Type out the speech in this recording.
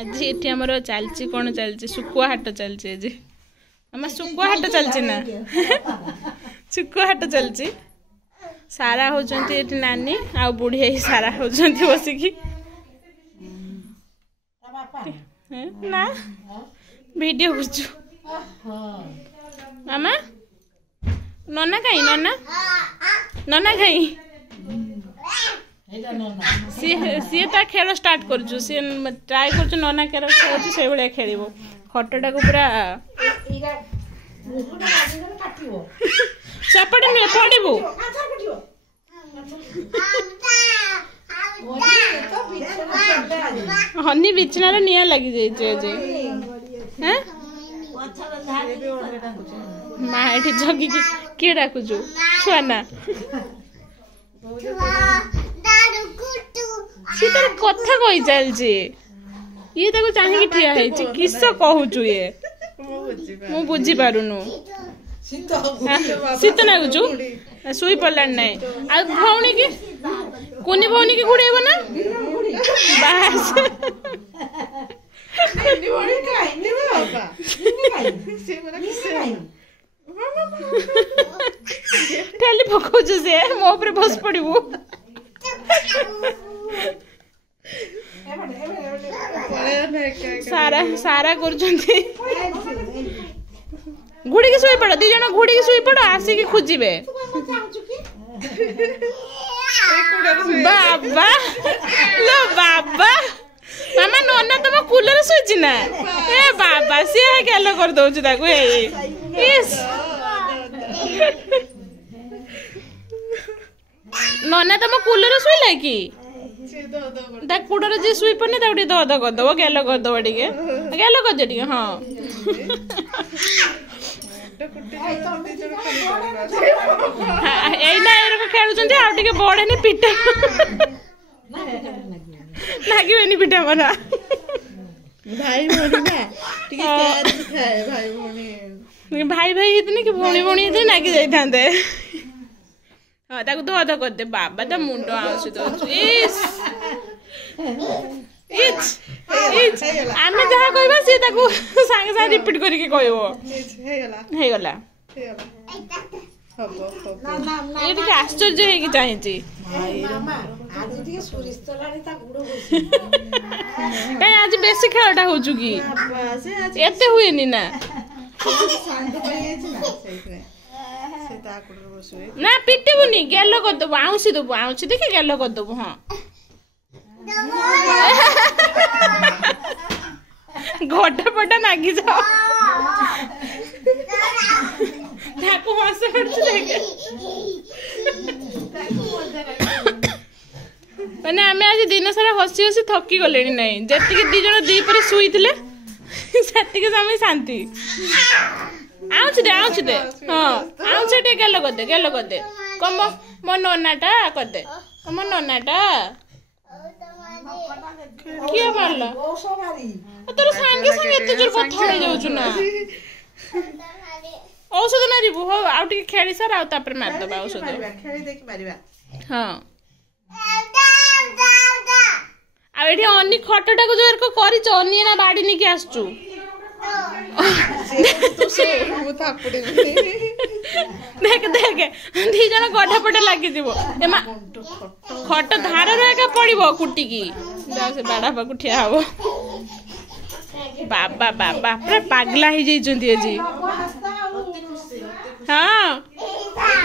आज ये आमर चलती कौन चलती सुकुआ हाट चलती आज आम सुकुआ हाट चलती ना सुकुआ हाट चलती सारा होती नानी आ बुढ़ी सारा होती बसिकी ना वीडियो बुझु मामा नना कहीं नना नना कहीं सी ता खेल स्टार्ट कर ट्राए कर नना खेल खेल से भाया खेल खटटा को पूरा चपटे नुहे पड़ू हनी बिछना निया लगी जाइए माँ ये जगी किए डाकुचु छुआ ना सी तार कथा कही चलছি ये ताको चाहिए ठिया है किस कहूचु ये मु बुझी पारुनु शीत नागुचु शुई पड़ला नहीं आ भौणी की कोनी भौणी की गुड़ेब ना बस ठेली पकाउछु से मो ऊपर बस पड़िबु सारा सारा करछंती घुड़ी की सुई पड़ दी जन घुड़ी की सुई पड़ आसिकी खोजिबे बाबा लो बाबा मामा नोना तुम कूलर सुईची ना ए बाबा सी गेलो कर दउछु ताकू इस नोना तुम कूलर सुईला की कुड़र जी सुई पड़ने दे दो कर दो गेलो कर दो गेलो कर दे हाँ खेलुंट आ बड़े पिटा लगे पिटा मरा भाई भाई भाई इतने कि भौणी भौणी इतने नागी जाते हाँ ताको दो अध करदे बाबा तो मुंड आउसी तो आम जहाँ कहबा सी ताको सांगे सांगे रिपीट करके कहबो हे गला ये टिके आश्चर्य है कि चाहिए कहीं आज बेसी खेलटा हो चुकी एते हुए नी ना ना पिटिबुनी गेलो कर दबो आउसी देखि गेलो कर दबो हां घोटा पटा नागी जाओ ढाकू हंस पड़छ देखे माने आमे आज दिन सारा हसी हसी थकी गलेनी नहीं जेतिके दी जण दी पर सुई थिले सेतिके समय शांति आउछ दे हां आउछ दे गेलो कर दे कम मो नोनाटा कर दे कम नोनाटा किए मारला तोर संगे संगे एते जोर कथा हो जाउछु ना औषध मारिबु हो आउ टिके खेली सर आउ तापर मार दबा औषध खेली देखि मारिबा हां आ एठी अन्नी खटटा को जोर को करी चन्नी ना बाडी नि के आसचु तो से मु थापड़े देख दी जण गढा पटे लागि दिबो एमा खट धार रेका पड़िबो कुटी की जा से बाडा पाकु ठिया हबो बाबा बाबा पूरा पागला ही जइचंती जी